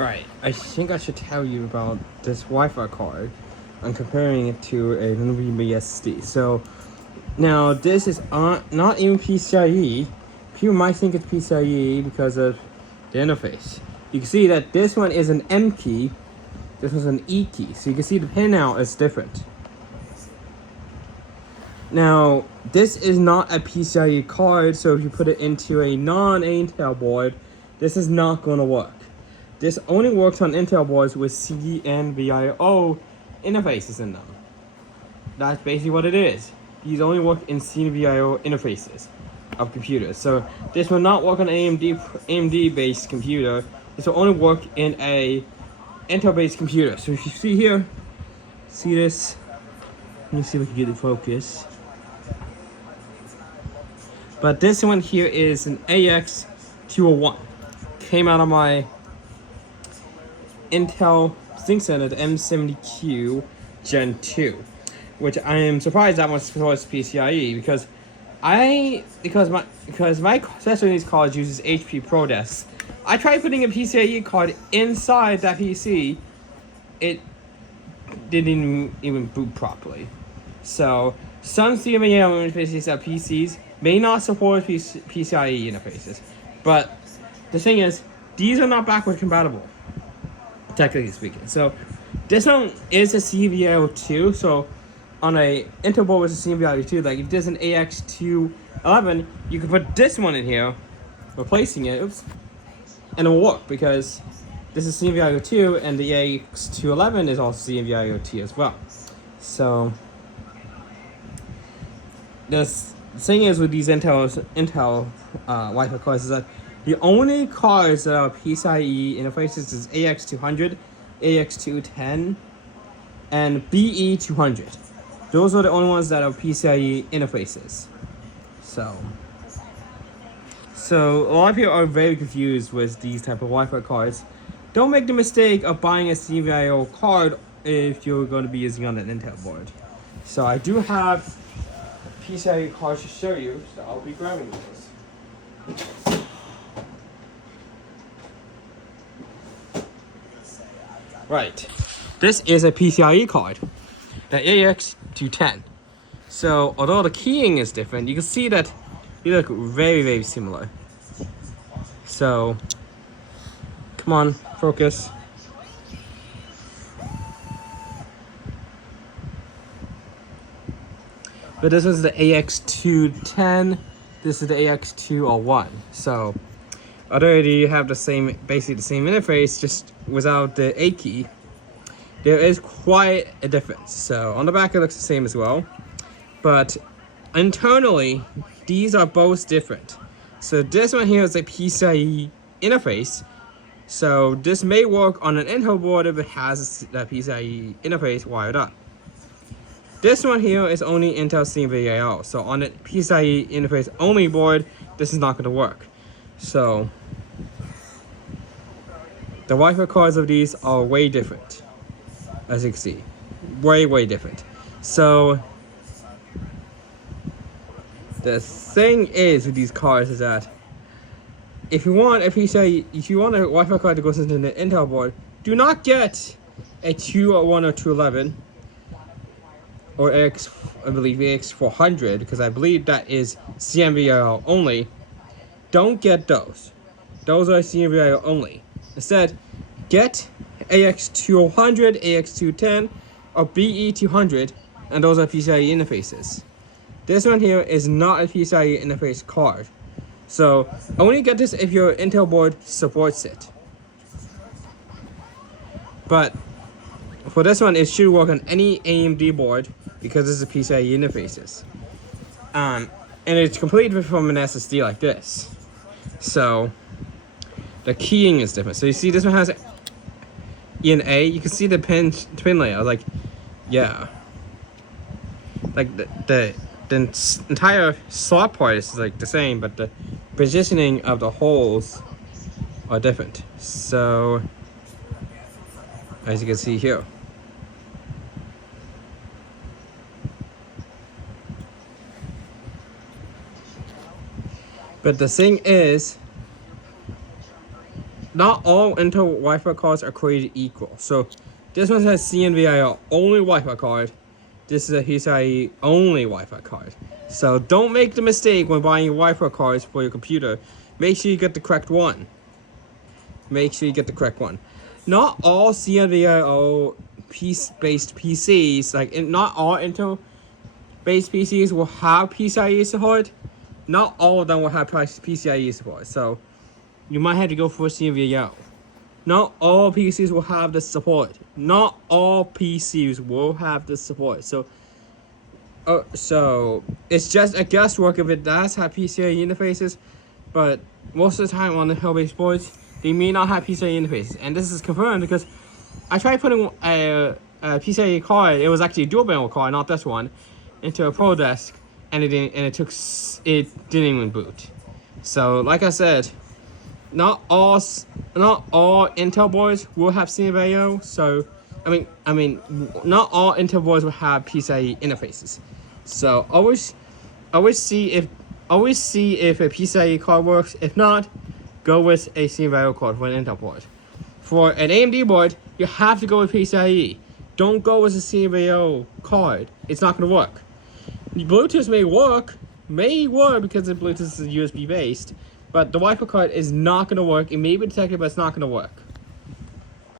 Right, I think I should tell you about this Wi-Fi card. I'm comparing it to a NVMe SSD. So now this is not even PCIe. People might think it's PCIe because of the interface. You can see that this one is an M key, this one's an E key. So you can see the pinout is different. Now, this is not a PCIe card, so if you put it into a non-Intel board, this is not going to work. This only works on Intel boards with CNVIO interfaces in them. That's basically what it is. These only work in CNVIO interfaces of computers. So this will not work on an AMD-based computer. This will only work in a Intel-based computer. So if you see here, see this? Let me see if I can get it focused. But this one here is an AX201. Came out of my Intel ThinkCenter, the M70Q Gen 2, which I am surprised that one supports PCIe because my accessory in these cards uses HP ProDesk. I tried putting a PCIe card inside that PC, it didn't even boot properly. So some CMAO interfaces of PCs may not support PCIe interfaces, but the thing is, these are not backward compatible, technically speaking. So this one is a CVIO2, so on a Intel board with a CVIO2, like if there's an AX211, you can put this one in here, replacing it, and it will work because this is CVIO2 and the AX211 is also CVIO2 as well. So the thing is with these Intel Wi-Fi cards is that the only cards that are PCIe interfaces is AX200, AX210, and BE200. Those are the only ones that are PCIe interfaces. So a lot of people are very confused with these type of Wi-Fi cards. Don't make the mistake of buying a CVIO card if you're going to be using on an Intel board. So I do have PCIe cards to show you, so I'll be grabbing those. Right, this is a PCIe card, the AX210. So although the keying is different, you can see that they look very, very similar. So come on, focus. But this is the AX210, this is the AX201. So although you have the same, basically the same interface, just without the A key, there is quite a difference. So on the back it looks the same as well, but internally these are both different. So this one here is a PCIe interface. So this may work on an Intel board if it has that PCIe interface wired up. This one here is only Intel CVIO. So on a PCIe interface only board, this is not going to work. So the Wi-Fi cards of these are way different, as you can see, way different. So the thing is with these cards is that if you want a Wi-Fi card that goes into an Intel board, do not get a 201 or 211 or I believe AX400, because I believe that is CMVIO only. Don't get those. Those are CMVIO only. Instead, get AX200, AX210, or BE200, and those are PCIe interfaces. This one here is not a PCIe interface card. So only get this if your Intel board supports it. But for this one, it should work on any AMD board because this is PCIe interfaces. And it's completely different from an SSD like this. So the keying is different. So you see this one has E and A. You can see the pin layout. Like, yeah. Like the entire slot part is like the same, but the positioning of the holes are different. So as you can see here. But the thing is, not all Intel Wi-Fi cards are created equal. So this one says CNVIO only Wi-Fi card. This is a PCIe only Wi-Fi card. So don't make the mistake when buying Wi-Fi cards for your computer. Make sure you get the correct one. Make sure you get the correct one. Not all CNVIO based PCs, not all Intel based PCs will have PCIe support. Not all of them will have PCIe support. So you might have to go for CNVIO. Not all PCs will have the support. Not all PCs will have the support. So it's just a guesswork if it does have PCIe interfaces, but most of the time on the Intel-based boards, they may not have PCIe interfaces. And this is confirmed because I tried putting a PCIe card. It was actually a dual bandwidth card, not this one, into a Pro Desk, and it didn't even boot. So like I said, not all Intel boards will have CNVIO. So I mean, not all Intel boards will have PCIe interfaces. So always see if a PCIe card works. If not, go with a CNVIO card for an Intel board. For an AMD board, you have to go with PCIe. Don't go with a CNVIO card. It's not going to work. Bluetooth may work because the Bluetooth is USB based, but the Wi-Fi card is not going to work. It may be detected, but it's not going to work.